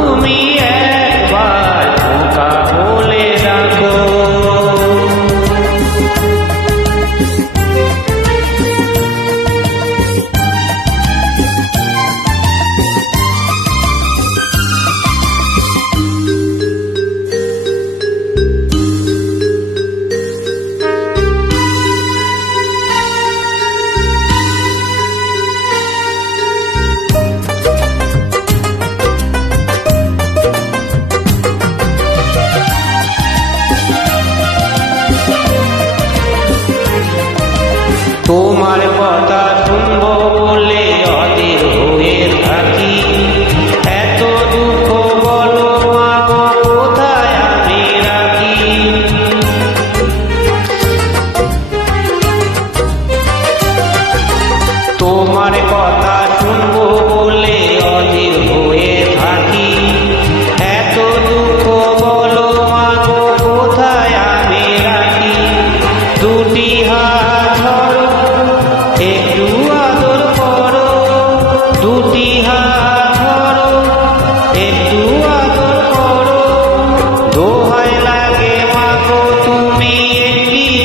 তুমি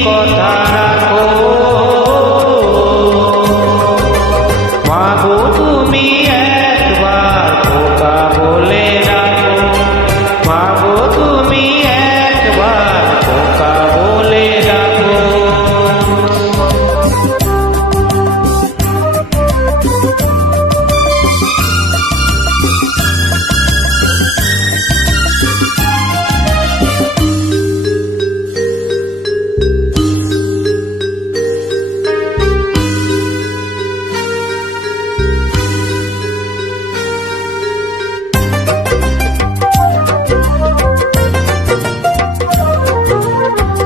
কথা